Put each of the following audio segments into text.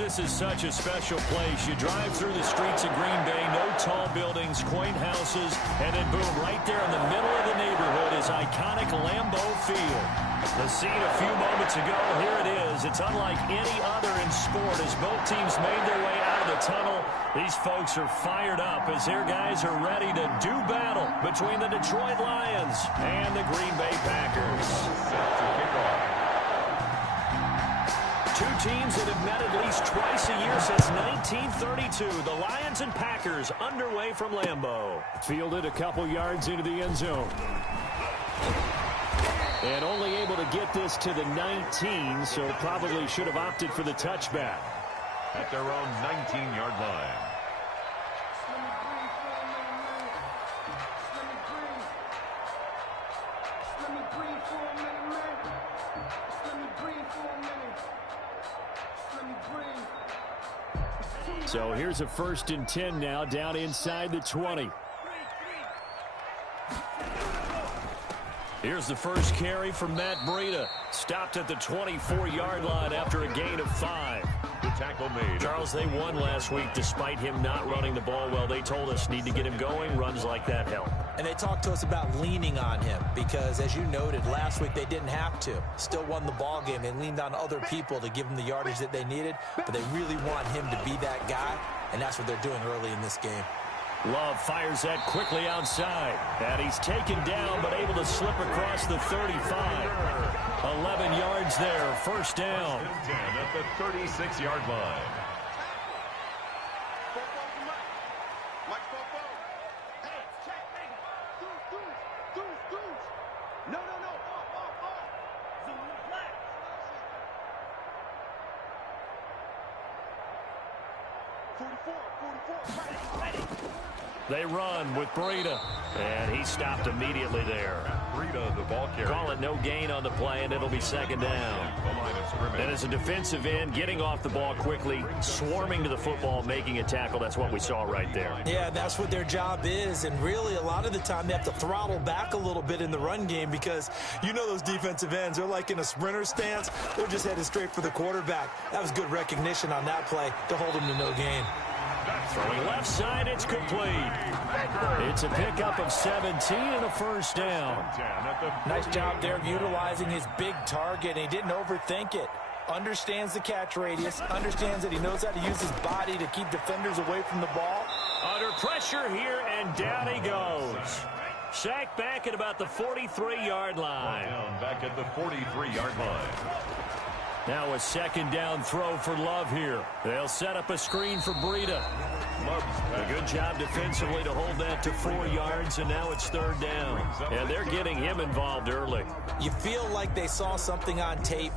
This is such a special place. You drive through the streets of Green Bay, no tall buildings, quaint houses, and then boom, right there in the middle of the neighborhood is iconic Lambeau Field. The scene a few moments ago, here it is. It's unlike any other in sport as both teams made their way out of the tunnel. These folks are fired up as their guys are ready to do battle between the Detroit Lions and the Green Bay Packers. Set to kick off. Two teams that have met at least twice a year since 1932. The Lions and Packers underway from Lambeau. Fielded a couple yards into the end zone. And only able to get this to the 19, so probably should have opted for the touchback. At their own 19-yard line. So here's a 1st and 10 now, down inside the 20. Here's the first carry for Matt Breida. Stopped at the 24-yard line after a gain of 5. The tackle made. Charles, they won last week despite him not running the ball well. They told us need to get him going. Runs like that help. And they talked to us about leaning on him because, as you noted, last week they didn't have to. Still won the ball game. They leaned on other people to give them the yardage that they needed, but they really want him to be that guy, and that's what they're doing early in this game. Love fires that quickly outside. And he's taken down, but able to slip across the 35. 11 yards there, 1st down. 10 at the 36-yard line. They run with Breida, and he stopped immediately there. Breida, the ball carrier. Call it no gain on the play, and it'll be 2nd down. And as a defensive end, getting off the ball quickly, swarming to the football, making a tackle, that's what we saw right there. Yeah, that's what their job is, and really a lot of the time they have to throttle back a little bit in the run game because you know those defensive ends, they're like in a sprinter stance. They're just headed straight for the quarterback. That was good recognition on that play to hold him to no gain. Throwing left side, it's complete. It's a pickup of 17 and a 1st down. Nice job there of utilizing his big target. He didn't overthink it. Understands the catch radius. Understands that he knows how to use his body to keep defenders away from the ball. Under pressure here, and down he goes. Sacked back at about the 43-yard line. Down back at the 43-yard line. Now a 2nd down throw for Love here. They'll set up a screen for Breida. A good job defensively to hold that to 4 yards, and now it's 3rd down. And they're getting him involved early. You feel like they saw something on tape,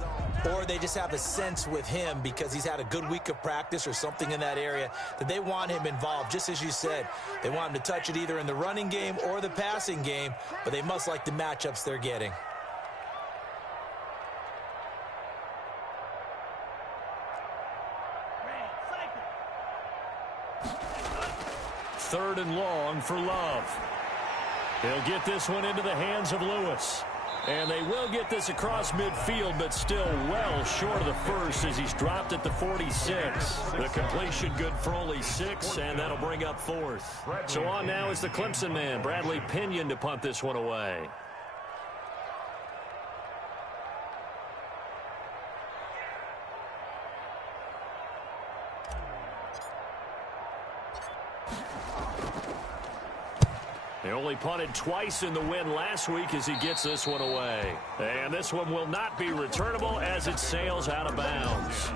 or they just have a sense with him because he's had a good week of practice or something in that area that they want him involved. Just as you said, they want him to touch it either in the running game or the passing game, but they must like the matchups they're getting. 3rd and long for Love. He'll get this one into the hands of Lewis. And they will get this across midfield, but still well short of the first as he's dropped at the 46. The completion good for only 6, and that'll bring up 4th. So on now is the Clemson man, Bradley Pinion, to punt this one away. They only punted twice in the win last week as he gets this one away. And this one will not be returnable as it sails out of bounds.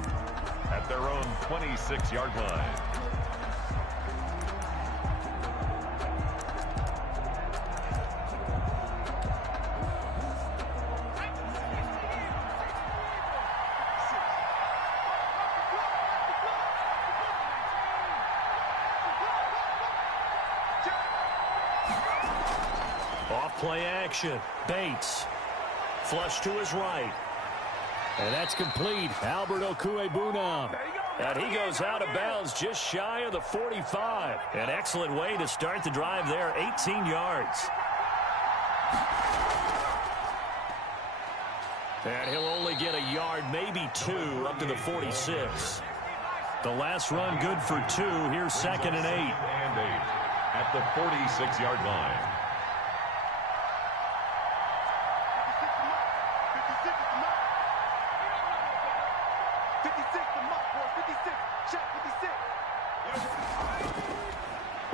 At their own 26-yard line. Play action. Bates. Flush to his right. And that's complete. Albert Okwuegbunam. And he goes out of bounds just shy of the 45. An excellent way to start the drive there. 18 yards. And he'll only get a yard, maybe 2, up to the 46. The last run good for 2. Here's 2nd and 8. At the 46-yard line.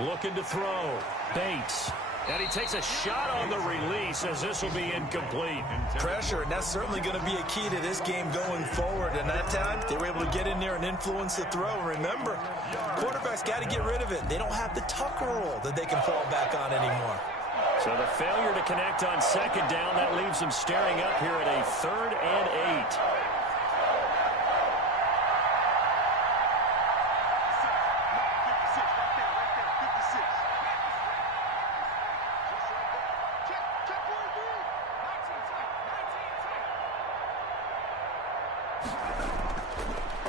Looking to throw. Bates. And he takes a shot on the release as this will be incomplete. Pressure, and that's certainly going to be a key to this game going forward. And that time, they were able to get in there and influence the throw. And remember, quarterbacks got to get rid of it. They don't have the Tucker rule that they can fall back on anymore. So the failure to connect on 2nd down, that leaves them staring up here at a 3rd and 8.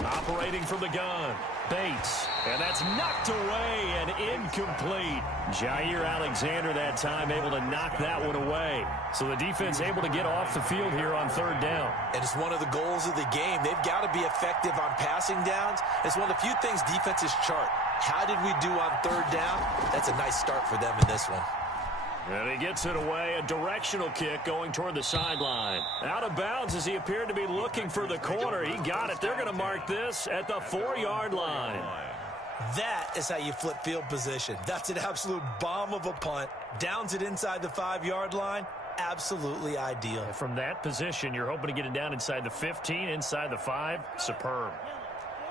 Operating from the gun, Bates, and that's knocked away and incomplete. Jair Alexander that time able to knock that one away. So the defense able to get off the field here on 3rd down. And it's one of the goals of the game. They've got to be effective on passing downs. It's one of the few things defenses chart. How did we do on 3rd down? That's a nice start for them in this one. And he gets it away, a directional kick going toward the sideline. Out of bounds as he appeared to be looking for the corner. He got it. They're going to mark this at the 4-yard line. That is how you flip field position. That's an absolute bomb of a punt. Downs it inside the 5-yard line. Absolutely ideal. From that position, you're hoping to get it down inside the 15, inside the 5. Superb.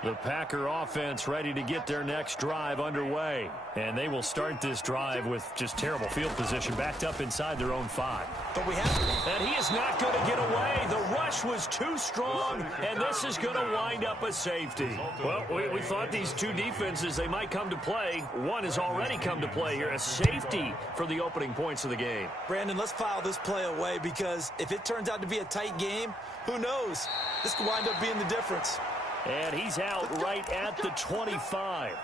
The Packer offense ready to get their next drive underway. And they will start this drive with just terrible field position, backed up inside their own 5. But we have... And he is not going to get away. The rush was too strong, and this is going to wind up a safety. Well, we thought these two defenses, they might come to play. One has already come to play here, a safety for the opening points of the game. Brandon, let's file this play away because if it turns out to be a tight game, who knows? This could wind up being the difference. And he's out right at the 25.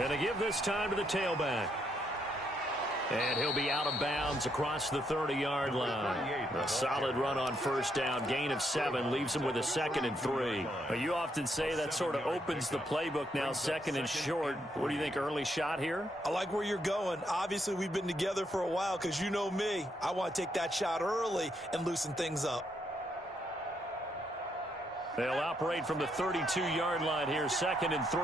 And to give this time to the tailback. And he'll be out of bounds across the 30-yard line. A solid run on 1st down. Gain of 7 leaves him with a 2nd and 3. You often say that sort of opens the playbook now, 2nd and short. What do you think, early shot here? I like where you're going. Obviously, we've been together for a while because you know me. I want to take that shot early and loosen things up. They'll operate from the 32-yard line here, 2nd and 3.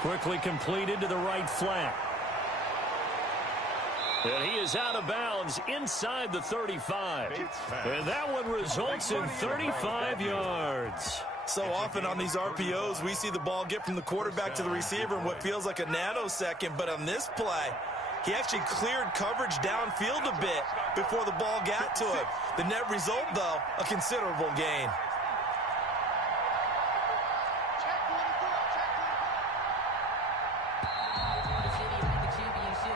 Quickly completed to the right flat. And he is out of bounds inside the 35. And that one results in 35 yards. So often on these RPOs, we see the ball get from the quarterback to the receiver in what feels like a nanosecond. But on this play, he actually cleared coverage downfield a bit before the ball got to him. The net result, though, a considerable gain.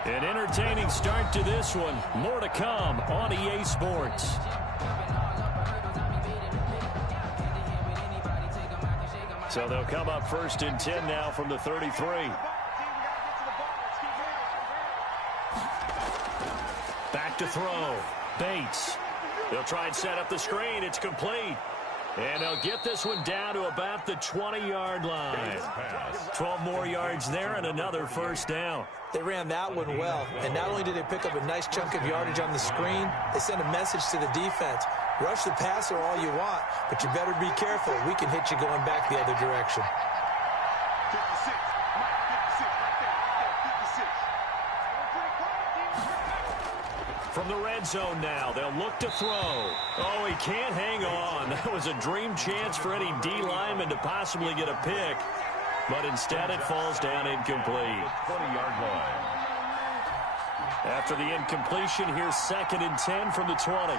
An entertaining start to this one. More to come on EA Sports. So they'll come up 1st and 10 now from the 33. Back to throw. Bates. They'll try and set up the screen. It's complete. And they'll get this one down to about the 20-yard line. 12 more yards there and another 1st down. They ran that one well, and not only did they pick up a nice chunk of yardage on the screen, they sent a message to the defense. Rush the passer all you want, but you better be careful. We can hit you going back the other direction. From the red red zone now. They'll look to throw. Oh, he can't hang on. That was a dream chance for any D lineman to possibly get a pick. But instead it falls down incomplete. 20-yard line. After the incompletion, here's 2nd and 10 from the 20.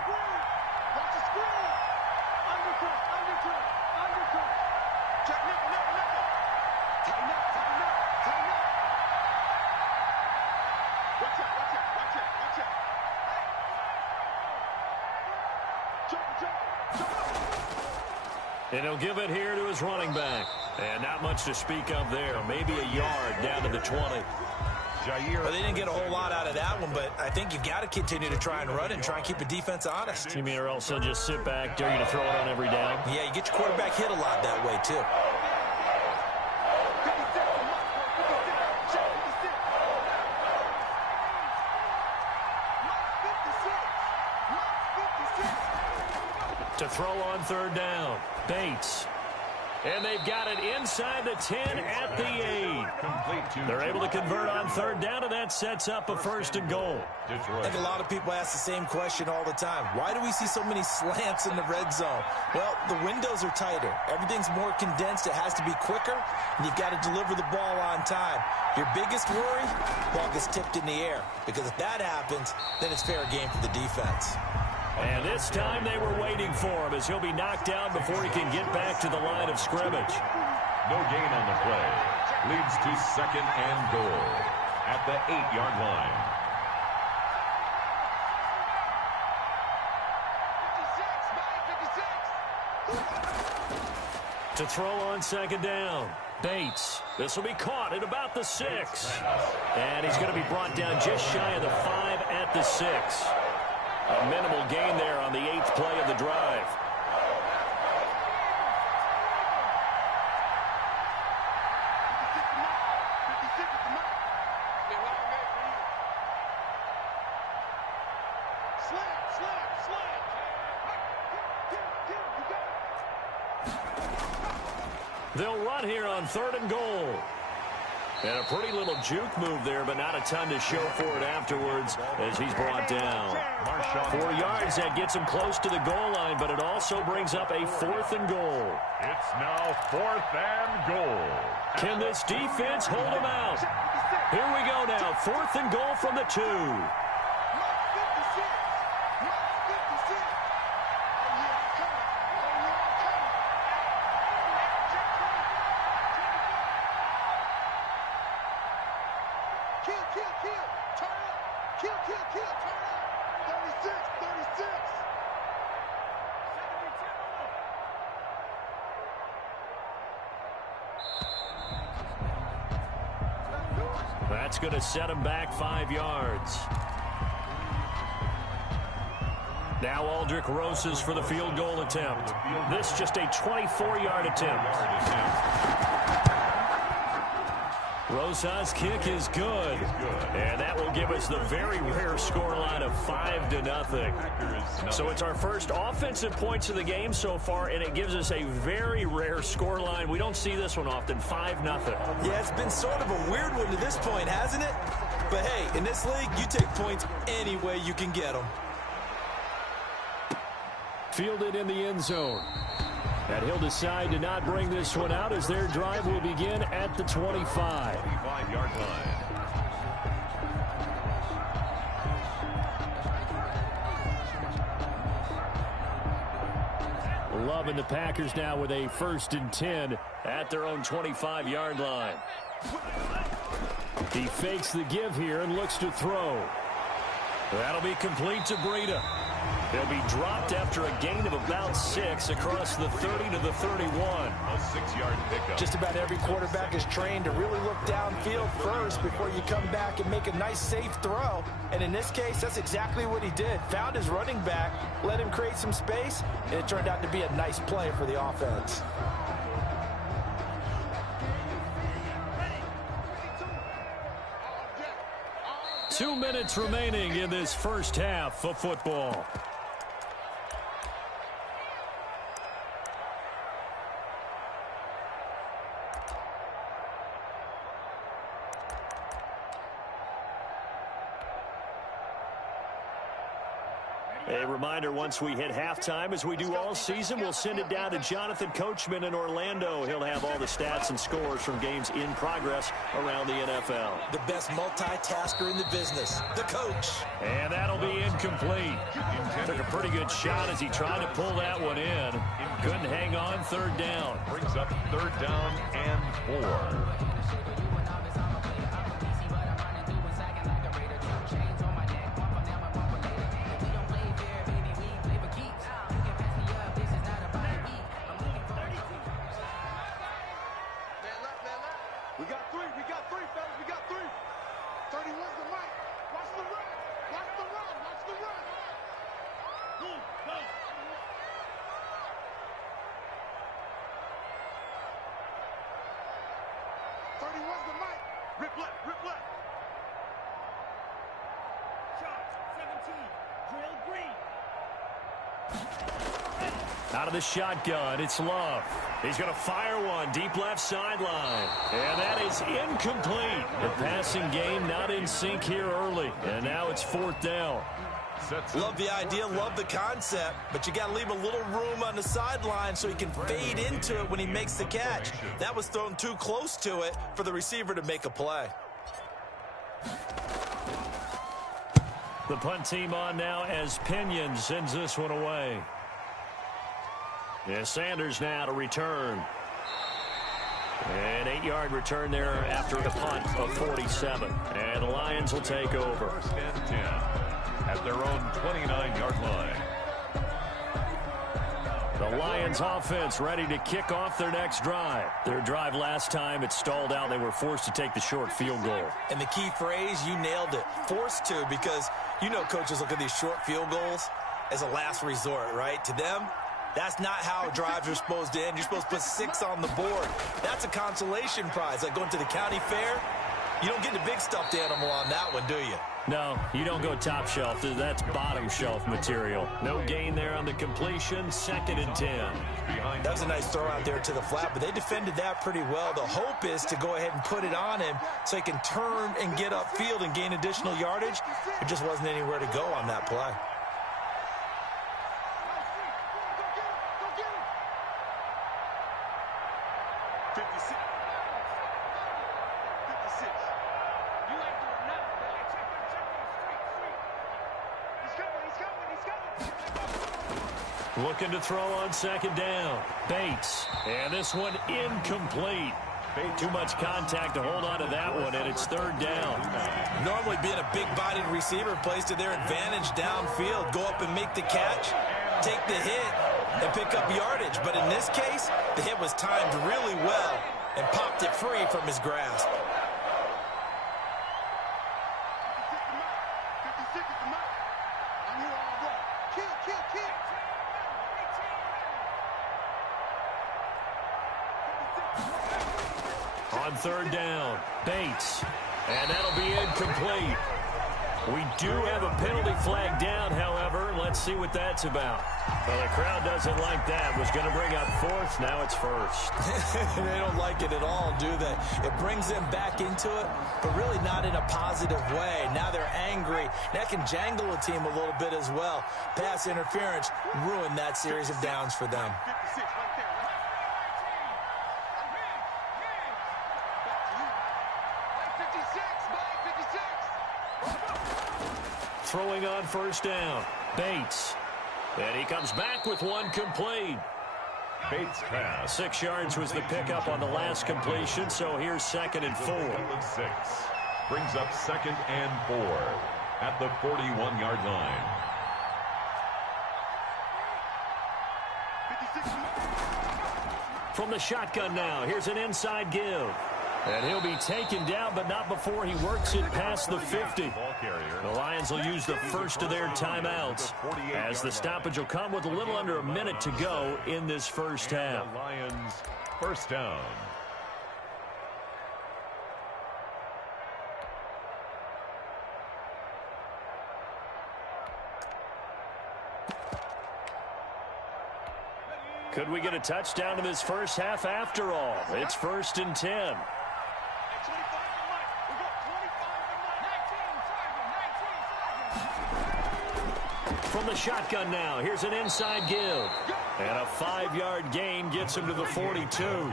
And he'll give it here to his running back. And not much to speak of there. Maybe a yard down to the 20. Well, they didn't get a whole lot out of that one, but I think you've got to continue to try and run it and try and keep the defense honest. You mean or else they'll just sit back, dare you to throw it on every down? Yeah, you get your quarterback hit a lot that way, too. To throw on 3rd down, Bates. And they've got it inside the 10 at the 8. They're able to convert on 3rd down, and that sets up a 1st and goal. I think a lot of people ask the same question all the time. Why do we see so many slants in the red zone? Well, the windows are tighter. Everything's more condensed. It has to be quicker, and you've got to deliver the ball on time. Your biggest worry, ball gets tipped in the air, because if that happens, then it's fair game for the defense. And this time they were waiting for him as he'll be knocked down before he can get back to the line of scrimmage. No gain on the play. Leads to 2nd and goal at the 8-yard line. To throw on 2nd down, Bates. This will be caught at about the 6. And he's going to be brought down just shy of the 5 at the 6. A minimal gain there on the 8th play of the drive. They'll run here on 3rd and goal. And a pretty little juke move there, but not a ton to show for it afterwards as he's brought down. 4 yards, that gets him close to the goal line, but it also brings up a 4th and goal. It's now 4th and goal. Can this defense hold him out? Here we go now, 4th and goal from the 2. That's going to set him back 5 yards. Now Aldrick Rosas for the field goal attempt. This just a 24-yard attempt. Rosas' kick is good. And that will give us the very rare scoreline of 5-0. So it's our first offensive points of the game so far, and it gives us a very rare scoreline. We don't see this one often, 5-0. Yeah, it's been sort of a weird one to this point, hasn't it? But hey, in this league, you take points any way you can get them. Fielded in the end zone. And he'll decide to not bring this one out as their drive will begin at the 25. 25-yard line. Loving the Packers now with a 1st and 10 at their own 25-yard line. He fakes the give here and looks to throw. That'll be complete to Breida. They'll be dropped after a gain of about 6 across the 30 to the 31. A 6-yard pickup. Just about every quarterback is trained to really look downfield first before you come back and make a nice, safe throw. And in this case, that's exactly what he did. Found his running back, let him create some space, and it turned out to be a nice play for the offense. Two minutes remaining in this first half of football. A reminder, once we hit halftime, as we do all season, we'll send it down to Jonathan Coachman in Orlando. He'll have all the stats and scores from games in progress around the NFL. The best multitasker in the business, the coach. And that'll be incomplete. Took a pretty good shot as he tried to pull that one in. Couldn't hang on, third down. Brings up third down and 4. Out of the shotgun, it's Love. He's going to fire one deep left sideline. And that is incomplete. The passing game not in sync here early. And now it's fourth down. Love the idea, love the concept, but you got to leave a little room on the sideline so he can fade into it when he makes the catch. That was thrown too close to it for the receiver to make a play. The punt team on now as Pinion sends this one away. Yeah, Sanders now to return. An 8-yard return there after the punt of 47. And the Lions will take over. First and 10 at their own 29-yard line. The Lions offense ready to kick off their next drive. Their drive last time, it stalled out. They were forced to take the short field goal. And the key phrase, you nailed it. Forced to, because you know coaches look at these short field goals as a last resort, right? To them, that's not how drives are supposed to end. You're supposed to put 6 on the board. That's a consolation prize. Like going to the county fair, you don't get the big stuffed animal on that one, do you? No, you don't go top shelf. That's bottom shelf material. No gain there on the completion. 2nd and 10. That was a nice throw out there to the flat, but they defended that pretty well. The hope is to go ahead and put it on him so he can turn and get upfield and gain additional yardage. There just wasn't anywhere to go on that play. Looking to throw on 2nd down. Bates. And this one incomplete. Too much contact to hold on to that one, and it's 3rd down. Normally being a big-bodied receiver plays to their advantage downfield. Go up and make the catch, take the hit, and pick up yardage. But in this case, the hit was timed really well and popped it free from his grasp. On 3rd down, Bates. And that'll be incomplete. We do have a penalty flag down, however. Let's see what that's about. Well, the crowd doesn't like that. Was going to bring up 4th. Now it's 1st. They don't like it at all, do they? It brings them back into it, but really not in a positive way. Now they're angry. That can jangle a team a little bit as well. Pass interference ruined that series of downs for them. Throwing on 1st down, Bates. And he comes back with one complete. Bates pass. 6 yards was the pickup on the last completion, so here's 2nd and 4. 6. Brings up 2nd and 4 at the 41-yard line. From the shotgun now, here's an inside give. And he'll be taken down, but not before he works it past the 50. The Lions will use the first of their timeouts, as the stoppage will come with a little under a minute to go in this first half. The Lions, 1st down. Could we get a touchdown in this first half after all? It's 1st and 10. From from the shotgun now. Here's an inside give. And a 5-yard gain gets him to the 42.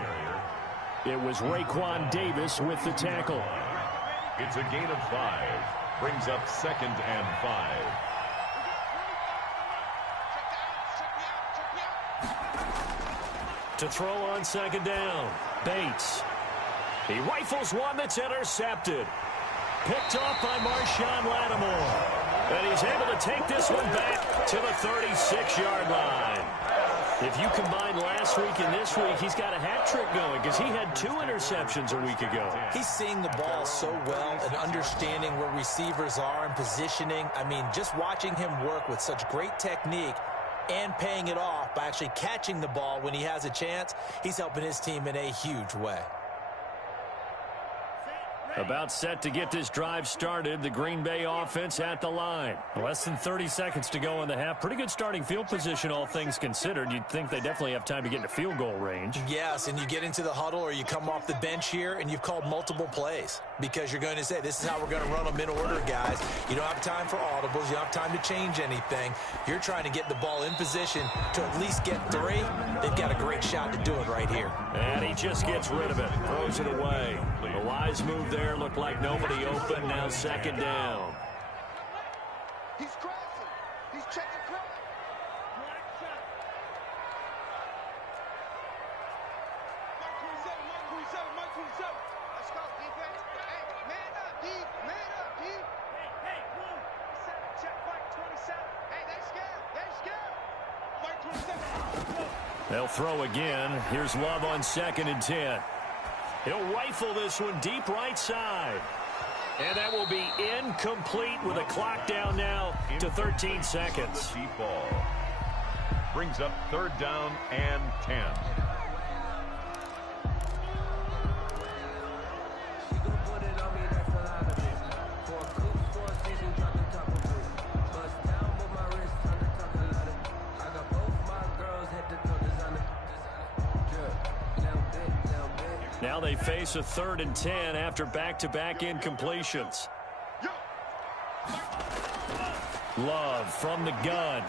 It was Raekwon Davis with the tackle. It's a gain of 5. Brings up 2nd and 5. To throw on 2nd down. Bates. He rifles one that's intercepted. Picked off by Marshawn Lattimore. And he's able to take this one back to the 36-yard line. If you combine last week and this week, he's got a hat trick going because he had 2 interceptions a week ago. He's seeing the ball so well and understanding where receivers are and positioning. I mean, just watching him work with such great technique and paying it off by actually catching the ball when he has a chance, he's helping his team in a huge way. About set to get this drive started. The Green Bay offense at the line. Less than 30 seconds to go in the half. Pretty good starting field position, all things considered. You'd think they definitely have time to get into field goal range. Yes, and you get into the huddle or you come off the bench here and you've called multiple plays because you're going to say, this is how we're going to run them in order, guys. You don't have time for audibles. You don't have time to change anything. You're trying to get the ball in position to at least get 3. They've got a great shot to do it right here. And he just gets rid of it. Throws it away. A wise move there. Looked like nobody open. Now 2nd down. He's crossing. He's checking cross. Mark 27. Let's go, defense. Hey, man up, D. Man up, D. Hey, woo. Check Mark 27. Hey, they scared. Mark 27. They'll throw again. Here's Love on 2nd and 10. He'll rifle this one deep right side. And that will be incomplete with a clock down now to 13 seconds. Deep ball. Brings up 3rd down and 10. Now they face a 3rd and 10 after back-to-back incompletions. Love from the gun.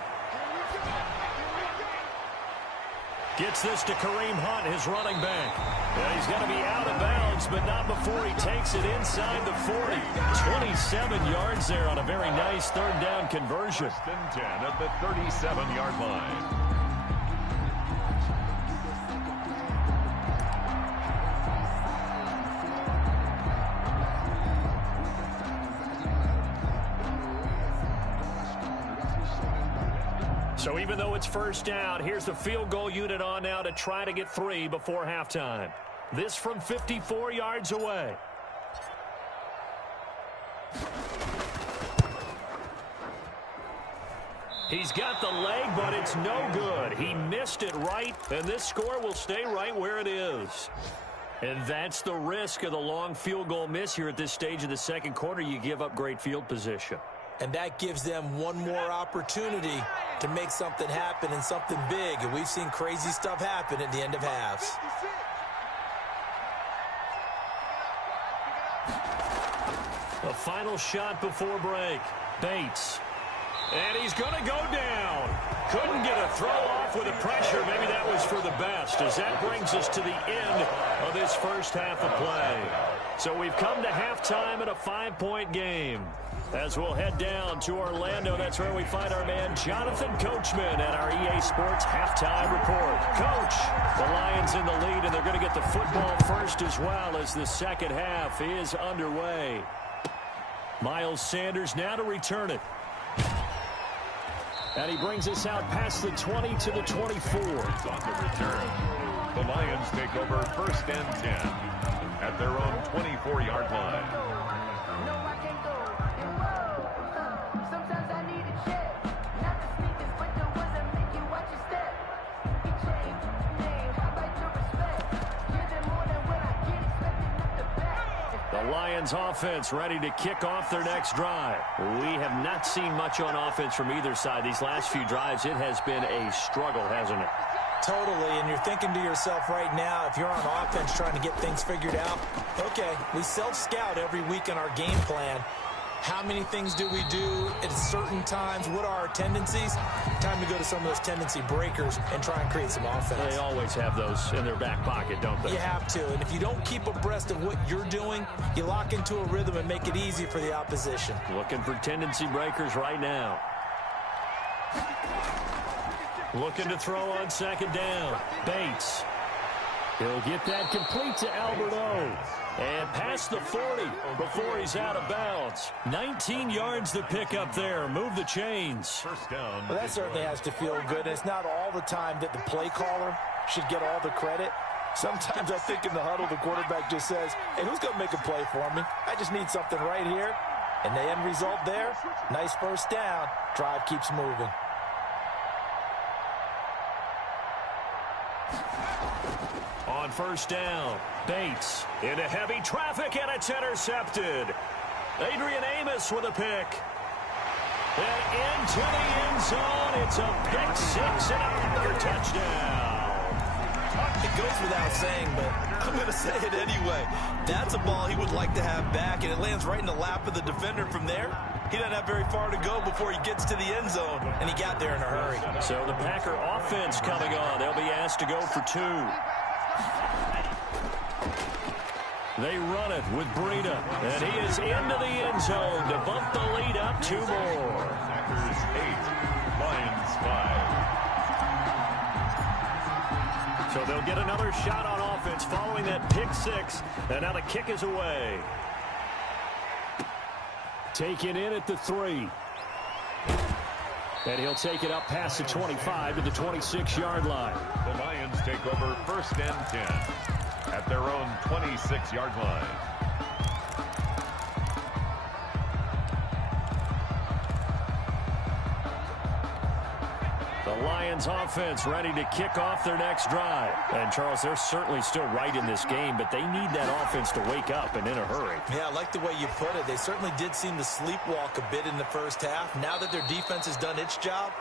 Gets this to Kareem Hunt, his running back. Yeah, he's got to be out of bounds, but not before he takes it inside the 40. 27 yards there on a very nice 3rd down conversion. 1st and 10 at the 37-yard line. So even though it's 1st down, here's the field goal unit on now to try to get 3 before halftime. This from 54 yards away. He's got the leg, but it's no good. He missed it right, and this score will stay right where it is. And that's the risk of the long field goal miss here at this stage of the 2nd quarter. You give up great field position. And that gives them one more opportunity to make something happen and something big. And we've seen crazy stuff happen at the end of halves. A final shot before break. Bates. And he's going to go down. Couldn't get a throw off with the pressure. Maybe that was for the best, as that brings us to the end of this first half of play. So we've come to halftime in a 5-point game. As we'll head down to Orlando, that's where we find our man Jonathan Coachman at our EA Sports Halftime Report. Coach, the Lions in the lead, and they're going to get the football first as well as the second half is underway. Miles Sanders now to return it. And he brings us out past the 20 to the 24. On the return, the Lions take over 1st and 10 at their own 24-yard line. The Lions offense ready to kick off their next drive. We have not seen much on offense from either side. These last few drives, it has been a struggle, hasn't it? Totally, and you're thinking to yourself right now, if you're on offense trying to get things figured out, okay, we self-scout every week in our game plan, How many things do we do at certain times? What are our tendencies? Time to go to some of those tendency breakers and try and create some offense. They always have those in their back pocket, don't they? You have to, and if you don't keep abreast of what you're doing, you lock into a rhythm and make it easy for the opposition. Looking for tendency breakers right now. Looking to throw on second down. Bates. He'll get that complete to Alberto. And past the 40 before he's out of bounds. 19 yards to pick up there. Move the chains. First down. Well, that certainly has to feel good. It's not all the time that the play caller should get all the credit. Sometimes I think in the huddle, the quarterback just says, hey, who's going to make a play for me? I just need something right here. And the end result there, nice first down. Drive keeps moving. On first down, Bates into heavy traffic, and it's intercepted. Adrian Amos with a pick. And into the end zone. It's a pick six and a Packer touchdown. It goes without saying, but I'm going to say it anyway. That's a ball he would like to have back, and it lands right in the lap of the defender from there. He doesn't have very far to go before he gets to the end zone, and he got there in a hurry. So the Packer offense coming on. They'll be asked to go for two. They run it with Breida, and he is into the end zone to bump the lead up two more. Packers 8, Lions 5. So they'll get another shot on offense following that pick six, and now the kick is away. Taken in at the 3. And he'll take it up past the 25 to the 26-yard line. The Lions take over first and 10 at their own 26-yard line. The Lions offense ready to kick off their next drive. And, Charles, they're certainly still right in this game, but they need that offense to wake up and in a hurry. Yeah, I like the way you put it. They certainly did seem to sleepwalk a bit in the first half. Now that their defense has done its job,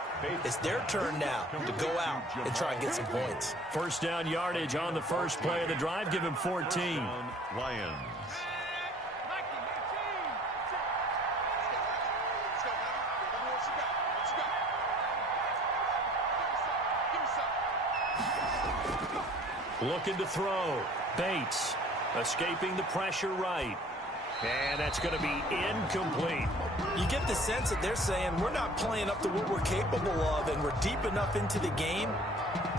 it's their turn now to go out and try and get some points. First down yardage on the first play of the drive. Give him 14. Lions. Looking to throw. Bates escaping the pressure right. And that's going to be incomplete. You get the sense that they're saying we're not playing up to what we're capable of, and we're deep enough into the game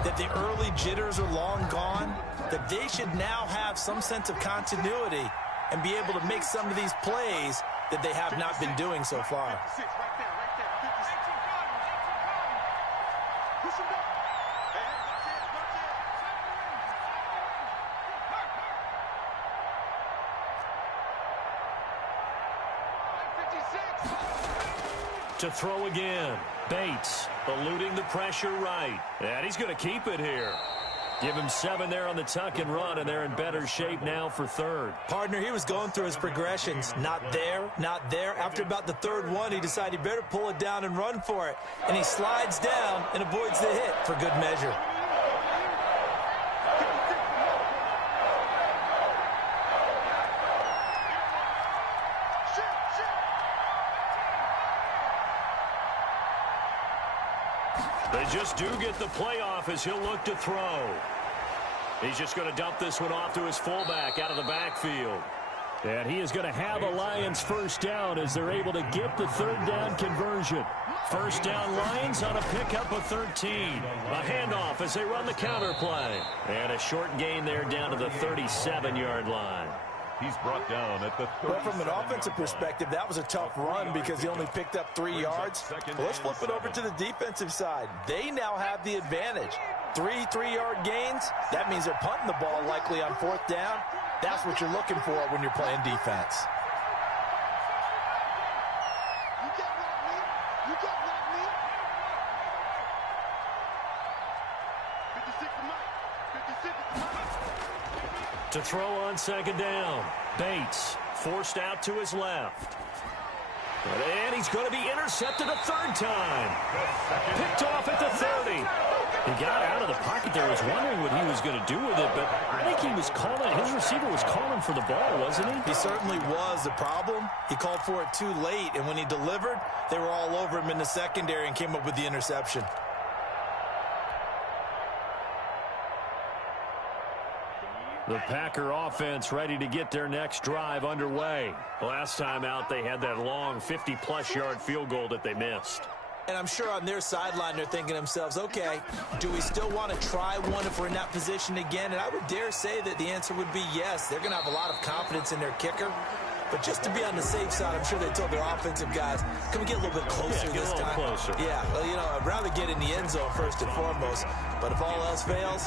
that the early jitters are long gone, that they should now have some sense of continuity and be able to make some of these plays that they have not been doing so far. To throw again. Bates eluding the pressure right. And he's going to keep it here. Give him 7 there on the tuck and run, and they're in better shape now for third. Partner, he was going through his progressions. Not there, not there. After about the third one, he decided he better pull it down and run for it. And he slides down and avoids the hit for good measure. They just do get the playoff as he'll look to throw. He's just going to dump this one off to his fullback out of the backfield. And he is going to have a Lions first down as they're able to get the third down conversion. First down Lions on a pickup of 13. A handoff as they run the counter play. And a short gain there down to the 37-yard line. He's brought down at the 37. Well, from an offensive perspective, that was a tough run because he only picked up 3 yards. Well, let's flip it over to the defensive side. They now have the advantage. 3 3-yard gains. That means they're punting the ball likely on fourth down. That's what you're looking for when you're playing defense. To throw on second down. Bates forced out to his left. And he's going to be intercepted a third time. Picked off at the 30. He got out of the pocket there. I was wondering what he was going to do with it, but I think he was calling, his receiver was calling for the ball, wasn't he? He certainly was. The problem, he called for it too late, and when he delivered, they were all over him in the secondary and came up with the interception. The Packer offense ready to get their next drive underway. Last time out, they had that long 50-plus yard field goal that they missed. And I'm sure on their sideline they're thinking to themselves, okay, do we still want to try one if we're in that position again? And I would dare say that the answer would be yes. They're going to have a lot of confidence in their kicker. But just to be on the safe side, I'm sure they told their offensive guys, can we get a little bit closer this time? Closer. Yeah, well, you know, I'd rather get in the end zone first and foremost. But if all else fails,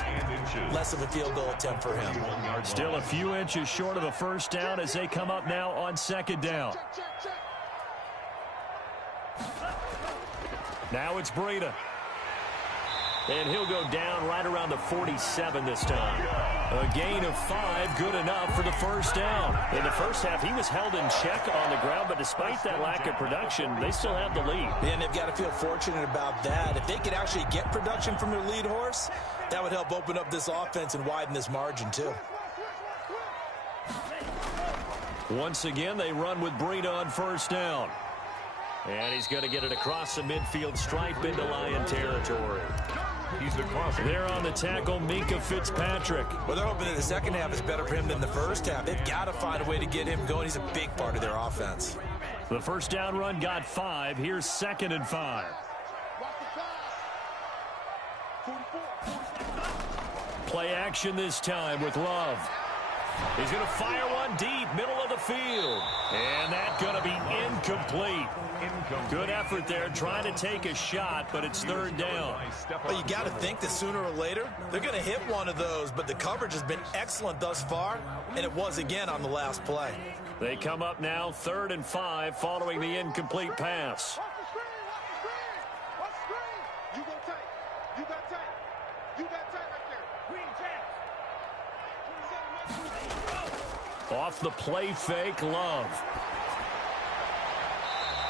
less of a field goal attempt for him. Still a few inches short of a first down as they come up now on second down. Now it's Breida. And he'll go down right around the 47 this time. A gain of 5, good enough for the first down. In the first half, he was held in check on the ground, but despite that lack of production, they still have the lead. And they've got to feel fortunate about that. If they could actually get production from their lead horse, that would help open up this offense and widen this margin too. Once again, they run with Breida on first down. And he's going to get it across the midfield stripe into Lion territory. He's across. There on the tackle, Minkah Fitzpatrick. Well, they're hoping that the second half is better for him than the first half. They've got to find a way to get him going. He's a big part of their offense. The first down run got 5. Here's 2nd and 5. Play action this time with Love. He's going to fire one deep, middle of the field. And that's going to be incomplete. Good effort there, trying to take a shot, but it's third down. Well, you got to think that sooner or later, they're going to hit one of those, but the coverage has been excellent thus far, and it was again on the last play. They come up now 3rd and 5 following the incomplete pass. Off the play fake, Love.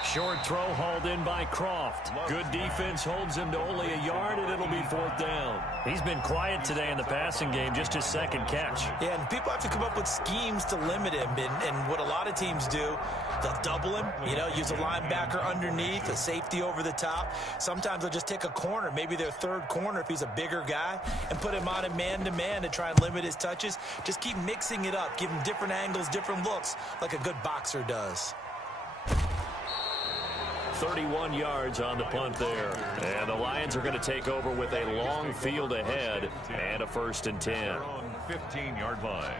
Short throw hauled in by Croft. Good defense holds him to only a yard, and it'll be 4th down. He's been quiet today in the passing game, just his second catch. Yeah, and people have to come up with schemes to limit him. And what a lot of teams do, they'll double him, you know, use a linebacker underneath, a safety over the top. Sometimes they'll just take a corner, maybe their third corner if he's a bigger guy, and put him on a man-to-man to try and limit his touches. Just keep mixing it up, give him different angles, different looks, like a good boxer does. 31 yards on the punt there. And the Lions are going to take over with a long field ahead and a 1st and 10. 15-yard line.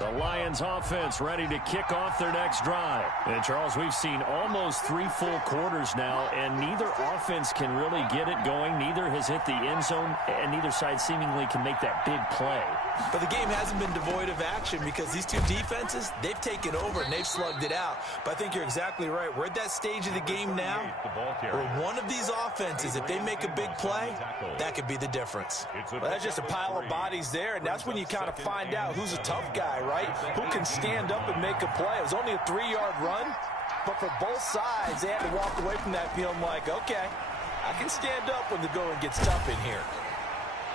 The Lions offense ready to kick off their next drive. And Charles, we've seen almost 3 full quarters now, and neither offense can really get it going. Neither has hit the end zone, and neither side seemingly can make that big play. But the game hasn't been devoid of action because these two defenses, they've taken over and they've slugged it out. But I think you're exactly right. We're at that stage of the game now where one of these offenses, if they make a big play, that could be the difference. Well, that's just a pile of bodies there, and that's when you kind of find out who's a tough guy, right? Who can stand up and make a play. It was only a 3-yard run, but for both sides, they had to walk away from that feeling like, okay, I can stand up when the going gets tough in here.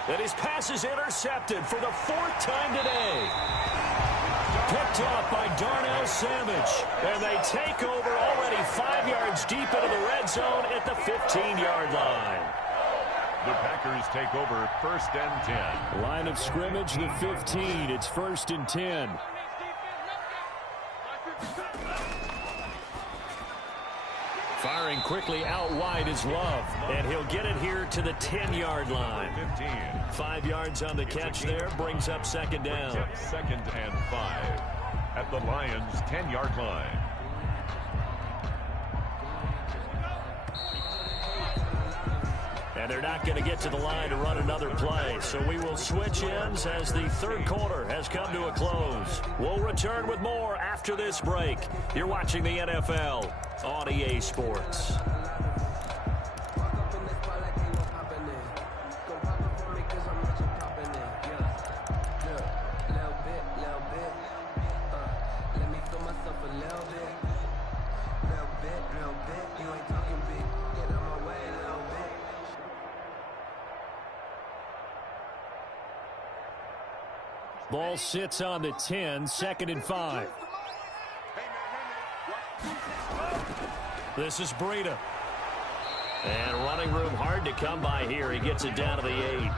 And his pass is intercepted for the 4th time today. Picked off by Darnell Savage. And they take over already 5 yards deep into the red zone at the 15-yard line. The Packers take over 1st and 10. Line of scrimmage, the 15. It's 1st and 10. Firing quickly out wide is Love. And he'll get it here to the 10-yard line. 15. 5 yards on the catch there. Brings up 2nd down. 2nd and 5. At the Lions' 10-yard line. And they're not going to get to the line to run another play. So we will switch ends as the 3rd quarter has come to a close. We'll return with more after this break. You're watching the NFL on EA Sports. Ball sits on the 10, 2nd and 5. This is Breida. And running room hard to come by here. He gets it down to the 8.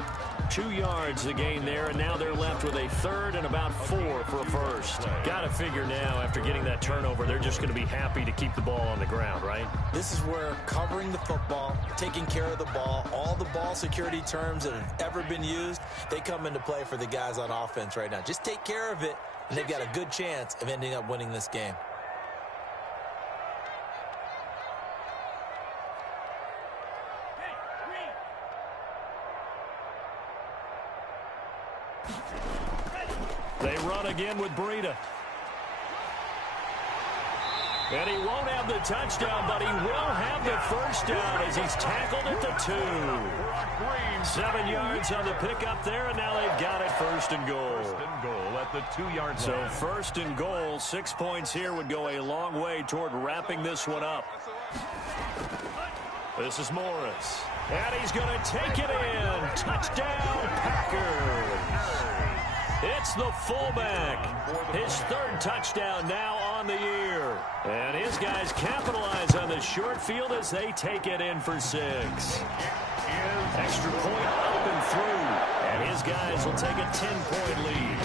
2 yards the gain there, and now they're left with a 3rd and about 4 for a first. Got to figure now, after getting that turnover, they're just going to be happy to keep the ball on the ground, right? This is where covering the football, taking care of the ball, all the ball security terms that have ever been used, they come into play for the guys on offense right now. Just take care of it, and they've got a good chance of ending up winning this game. They run again with Breida. And he won't have the touchdown, but he will have the first down as he's tackled at the 2. 7 yards on the pickup there, and now they've got it 1st and goal. 1st and goal at the 2-yard line. So 1st and goal, 6 points here would go a long way toward wrapping this one up. This is Morris. And he's going to take it in. Touchdown, Packers. It's the fullback. His 3rd touchdown now on the year. And his guys capitalize on the short field as they take it in for 6. Extra point up and through. And his guys will take a 10-point lead.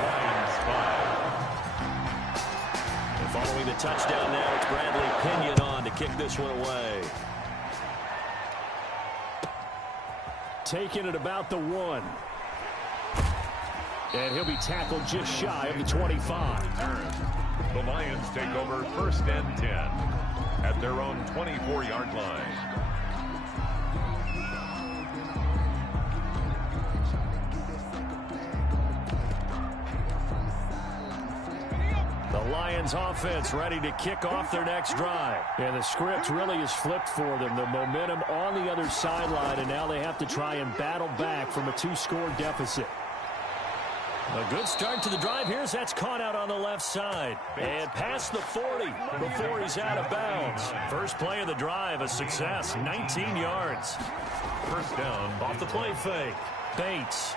Lions 5. And following the touchdown now, it's Bradley Pinion on to kick this one away. Taking it about the 1. And he'll be tackled just shy of the 25. The Lions take over 1st and 10 at their own 24-yard line. The Lions offense ready to kick off their next drive. And the script really is flipped for them. The momentum on the other sideline, and now they have to try and battle back from a 2-score deficit. A good start to the drive. Here's that's caught out on the left side. And past the 40 before he's out of bounds. First play of the drive, a success, 19 yards. 1st down. Off the play fake. Bates.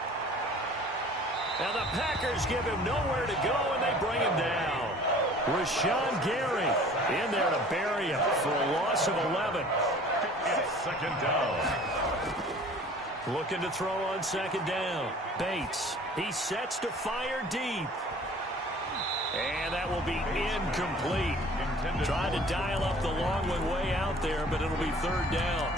Now the Packers give him nowhere to go, and they bring him down. Rashawn Gary in there to bury him for a loss of 11. It's 2nd down. Looking to throw on 2nd down. Bates. He sets to fire deep. And that will be incomplete. Trying to dial up the long one way out there, but it'll be 3rd down.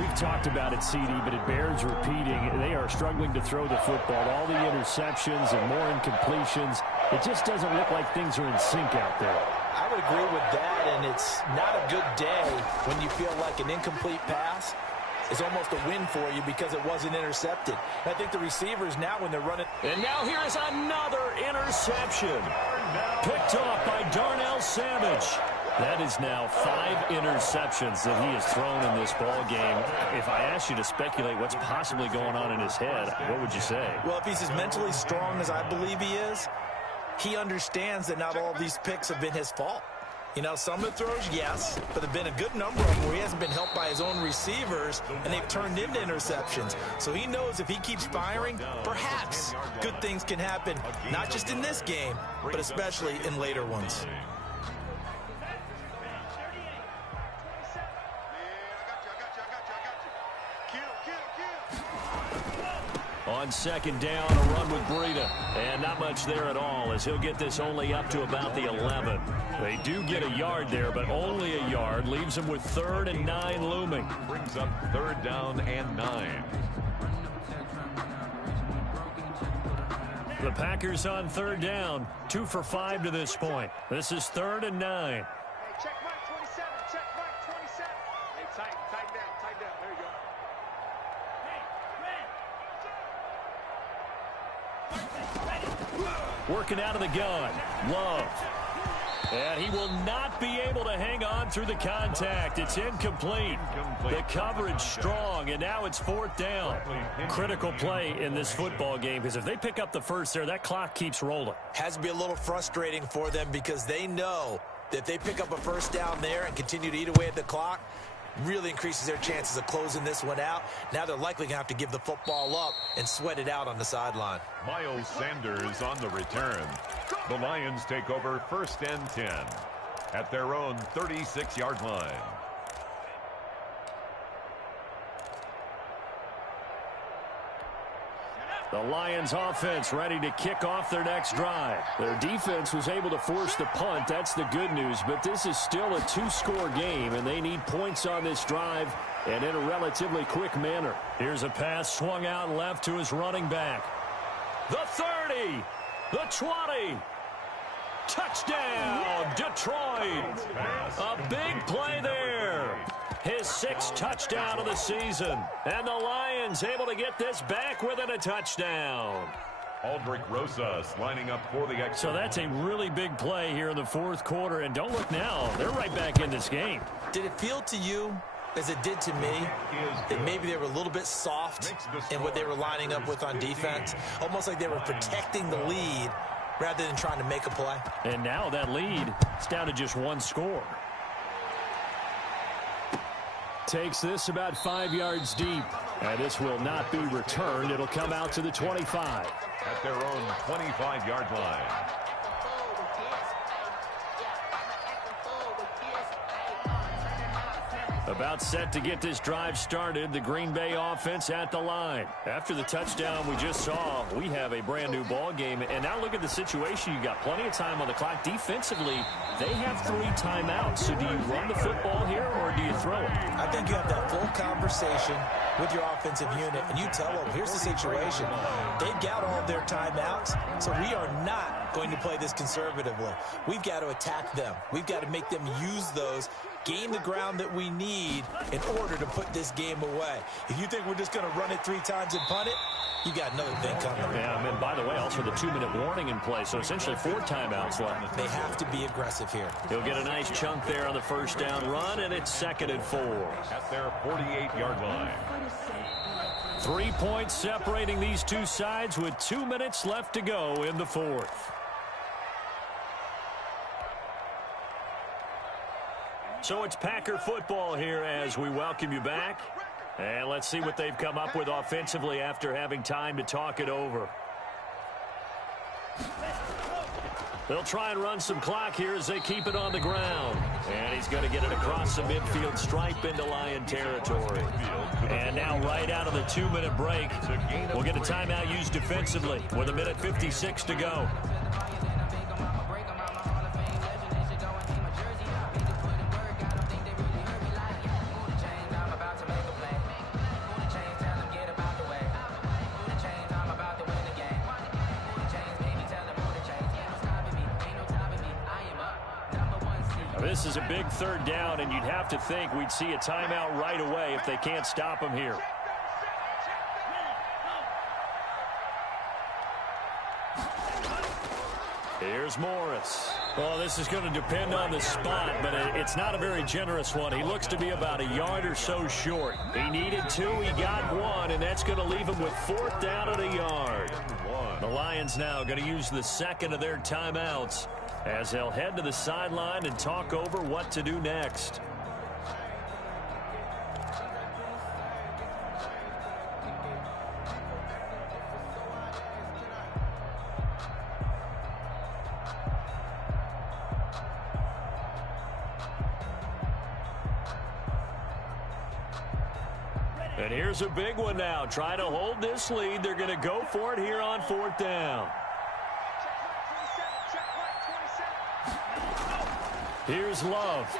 We've talked about it, CD, but it bears repeating. They are struggling to throw the football. All the interceptions and more incompletions. It just doesn't look like things are in sync out there. I would agree with that, and it's not a good day when you feel like an incomplete pass is almost a win for you because it wasn't intercepted. And I think the receivers now, when they're running... And now here's another interception. Picked off by Darnell Savage. That is now 5 interceptions that he has thrown in this ball game. If I asked you to speculate what's possibly going on in his head, what would you say? Well, if he's as mentally strong as I believe he is, he understands that not all of these picks have been his fault. You know, some of the throws, yes, but there have been a good number of them where he hasn't been helped by his own receivers, and they've turned into interceptions. So he knows if he keeps firing, perhaps good things can happen, not just in this game, but especially in later ones. On 2nd down, a run with Breida. And not much there at all, as he'll get this only up to about the 11. They do get a yard there, but only a yard. Leaves them with 3rd and 9 looming. Brings up 3rd down and 9. The Packers on 3rd down. 2 for 5 to this point. This is 3rd and 9. Hey, check Mike 27. Check Mike 27. Hey, tighten down. There you go. Working out of the gun. Love. And he will not be able to hang on through the contact. It's incomplete. The coverage strong, and now it's 4th down. Critical play in this football game, because if they pick up the first there, that clock keeps rolling. Has to be a little frustrating for them because they know that if they pick up a 1st down there and continue to eat away at the clock, really increases their chances of closing this one out. Now they're likely going to have to give the football up and sweat it out on the sideline. Miles Sanders on the return. The Lions take over 1st and 10 at their own 36-yard line. The Lions offense ready to kick off their next drive. Their defense was able to force the punt. That's the good news. But this is still a 2-score game, and they need points on this drive and in a relatively quick manner. Here's a pass swung out left to his running back. The 30, the 20. Touchdown, Detroit. A big play there. His 6th touchdown of the season. And the Lions able to get this back within a touchdown. Aldrick Rosas lining up for the extra. So that's a really big play here in the 4th quarter. And don't look now, they're right back in this game. Did it feel to you, as it did to me, that maybe they were a little bit soft in what they were lining up with on defense? Almost like they were protecting the lead rather than trying to make a play. And now that lead is down to just 1 score. Takes this about 5 yards deep. And this will not be returned. It'll come out to the 25. At their own 25-yard line. About set to get this drive started, the Green Bay offense at the line. After the touchdown we just saw, we have a brand new ball game. And now look at the situation. You got plenty of time on the clock. Defensively, they have 3 timeouts. So do you run the football here or do you throw it? I think you have that full conversation with your offensive unit, and you tell them, here's the situation. They've got all of their timeouts, so we are not going to play this conservatively. We've got to attack them. We've got to make them use those, gain the ground that we need in order to put this game away. If you think we're just going to run it 3 times and punt it, you got another thing coming. Yeah, and by the way, also the 2-minute warning in play, so essentially 4 timeouts left. They have to be aggressive here. He'll get a nice chunk there on the 1st down run, and it's 2nd and 4. At their 48-yard line. 3 points separating these two sides with 2 minutes left to go in the 4th. So it's Packer football here as we welcome you back. And let's see what they've come up with offensively after having time to talk it over. They'll try and run some clock here as they keep it on the ground. And he's going to get it across the midfield stripe into Lion territory. And now right out of the 2-minute break, we'll get a timeout used defensively with 1:56 to go. This is a big 3rd down, and you'd have to think we'd see a timeout right away if they can't stop him here. Here's Morris. Well, this is going to depend on the spot, but it's not a very generous one. He looks to be about a yard or so short. He needed 2, he got 1, and that's going to leave him with 4th down at a yard. The Lions now going to use the 2nd of their timeouts as they'll head to the sideline and talk over what to do next. And here's a big one now. Trying to hold this lead. They're going to go for it here on 4th down. Here's Love.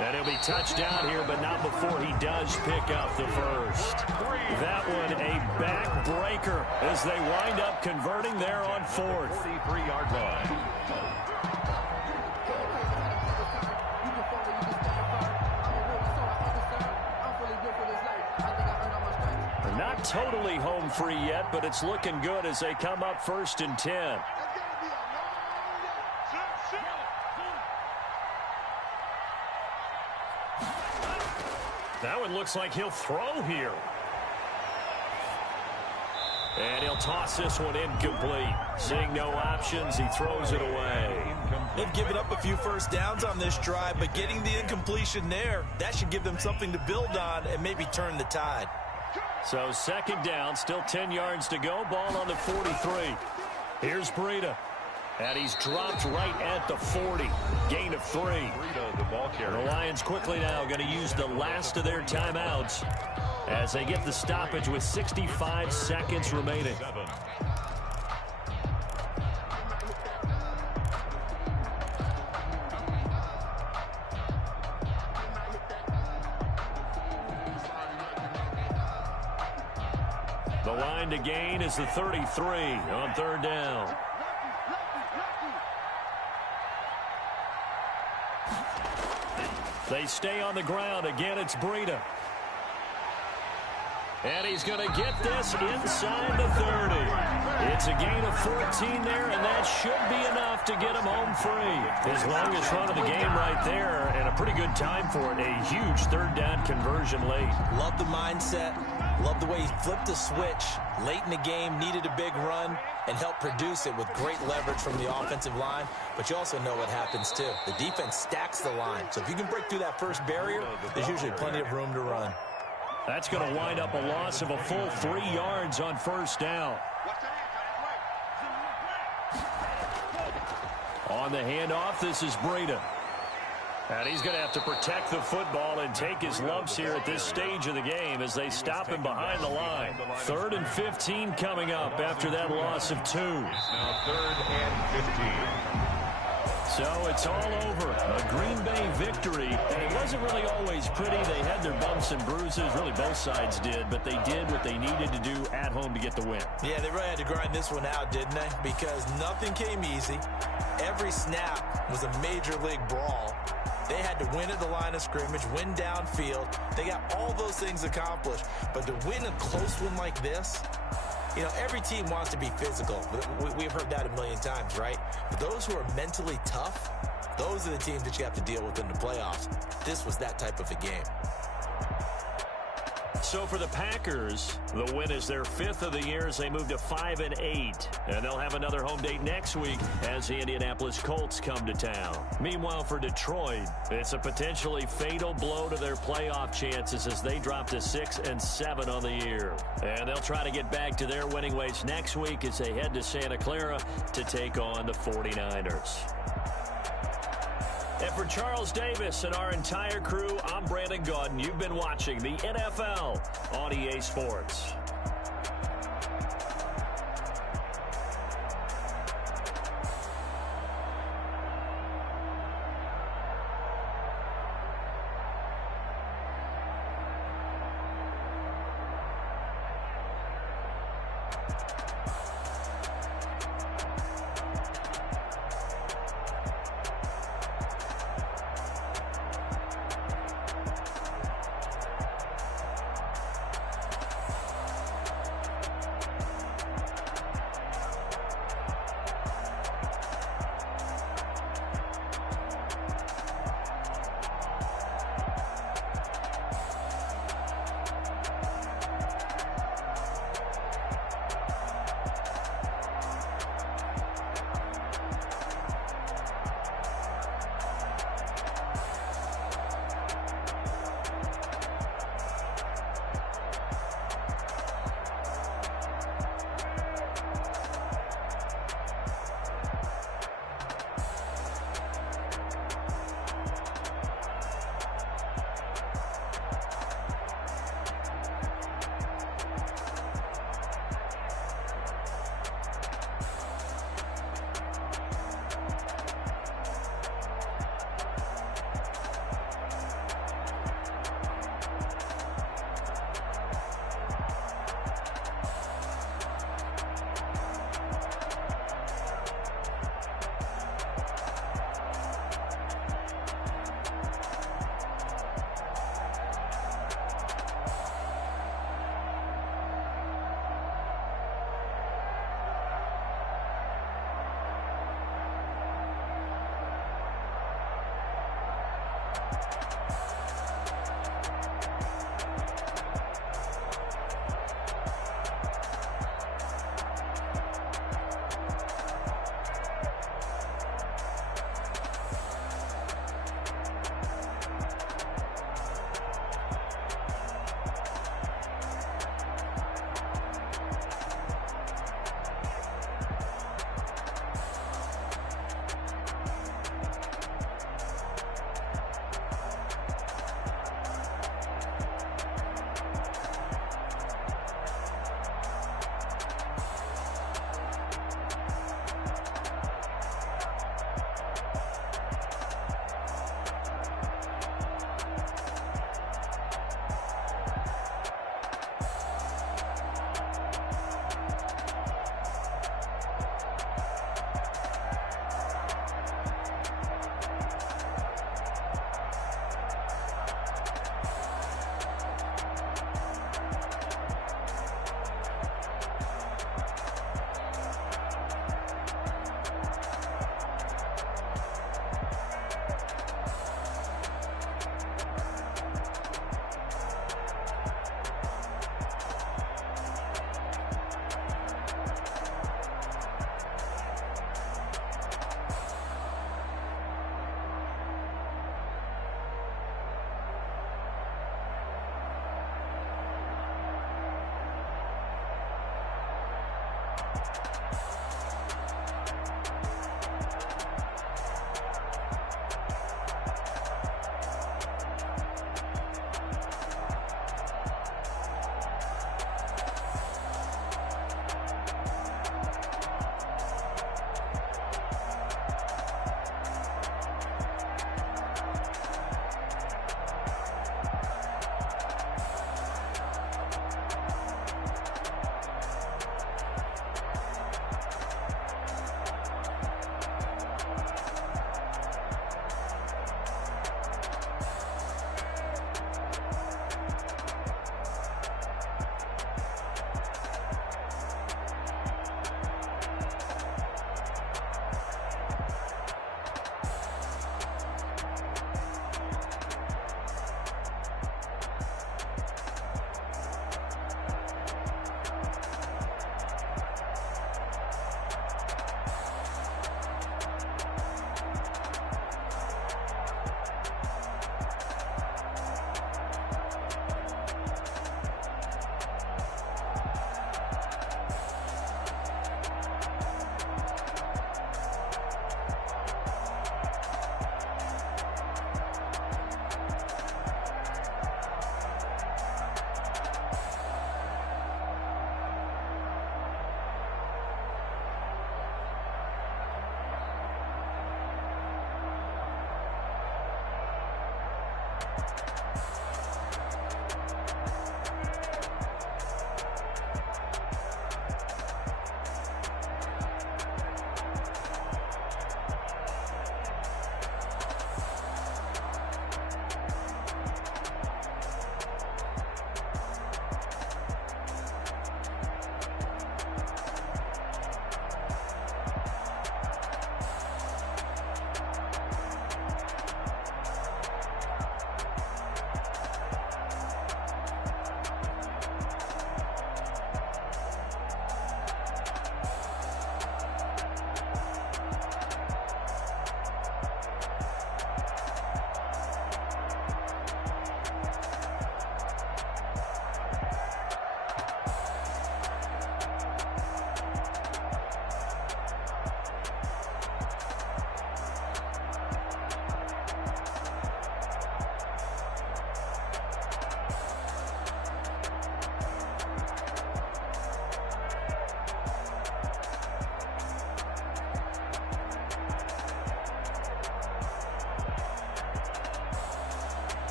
And he'll be touched down here, but not before he does pick up the 1st. That one a backbreaker as they wind up converting there on 4th. 43-yard line. Not totally home free yet, but it's looking good as they come up 1st and 10. That one looks like he'll throw here. And he'll toss this one incomplete. Seeing no options, he throws it away. They've given up a few first downs on this drive, but getting the incompletion there, that should give them something to build on and maybe turn the tide. So second down, still 10 yards to go. Ball on the 43. Here's Breida. And he's dropped right at the 40. Gain of 3. Breida, the ball carrier. The Lions quickly now going to use the last of their timeouts as they get the stoppage with 65 seconds remaining. 7. The line to gain is the 33 on third down. They stay on the ground. Again, it's Breida. And he's going to get this inside the 30. It's a gain of 14 there, and that should be enough to get him home free. His longest run of the game right there, and a pretty good time for it. A huge third down conversion late. Love the mindset. Love the way he flipped the switch late in the game, needed a big run, and helped produce it with great leverage from the offensive line. But you also know what happens, too. The defense stacks the line. So if you can break through that first barrier, there's usually plenty of room to run. That's going to wind up a loss of a full 3 yards on first down. On the handoff, this is Breida. And he's going to have to protect the football and take his lumps here at this stage of the game as they stop him behind the line. 3rd and 15 coming up after that loss of 2. Now 3rd and 15. So it's all over. A Green Bay victory. And it wasn't really always pretty. They had their bumps and bruises. Really, both sides did. But they did what they needed to do at home to get the win. Yeah, they really had to grind this one out, didn't they? Because nothing came easy. Every snap was a major league brawl. They had to win at the line of scrimmage, win downfield. They got all those things accomplished. But to win a close one like this, you know, every team wants to be physical. We've heard that a million times, right? But those who are mentally tough, those are the teams that you have to deal with in the playoffs. This was that type of a game. So for the Packers, the win is their 5th of the year as they move to 5-8. And they'll have another home date next week as the Indianapolis Colts come to town. Meanwhile, for Detroit, it's a potentially fatal blow to their playoff chances as they drop to 6-7 on the year. And they'll try to get back to their winning ways next week as they head to Santa Clara to take on the 49ers. And for Charles Davis and our entire crew, I'm Brandon Gaudin. You've been watching the NFL on EA Sports.